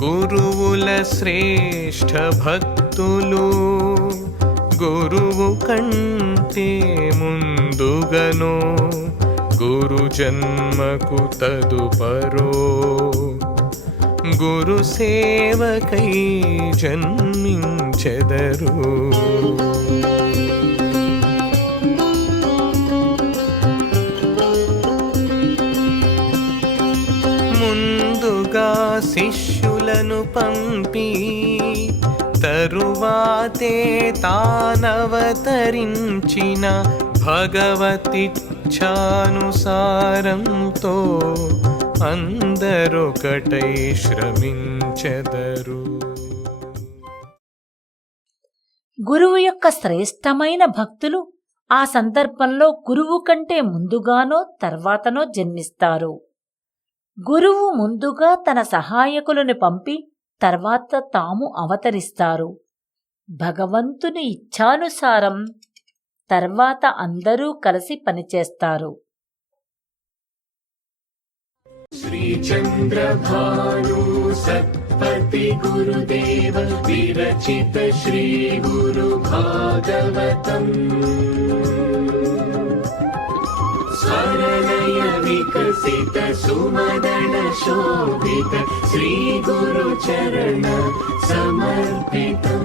గురువుల శ్రేష్ఠ భక్తులు గురువు కంటే ముందుగనో గురు జన్మకు తదుపరో గురు సేవకై జన్మించెదరు. ముందుగా శిష్యులను పంపి తరువాతే తానవతరించిన భగవతిచ్ఛానుసారంతో అందరొకటై శ్రమించెదరు. గురువు యొక్క శ్రేష్టమైన భక్తులు ఆ సందర్భంలో గురువు కంటే ముందుగానో తర్వాతనో జన్మిస్తారు. గురువు ముందుగా తన సహాయకులను పంపి తర్వాత తాము అవతరిస్తారు. భగవంతుని ఇచ్ఛానుసారం తర్వాత అందరూ కలిసి పనిచేస్తారు. శ్రీచంద్రభాను సత్పతి గురుదేవ విరచిత శ్రీ గురు భాగవతం స్వరలయ వికసిత సుమదన శోభిత శ్రీ గురు చరణ సమర్పితం.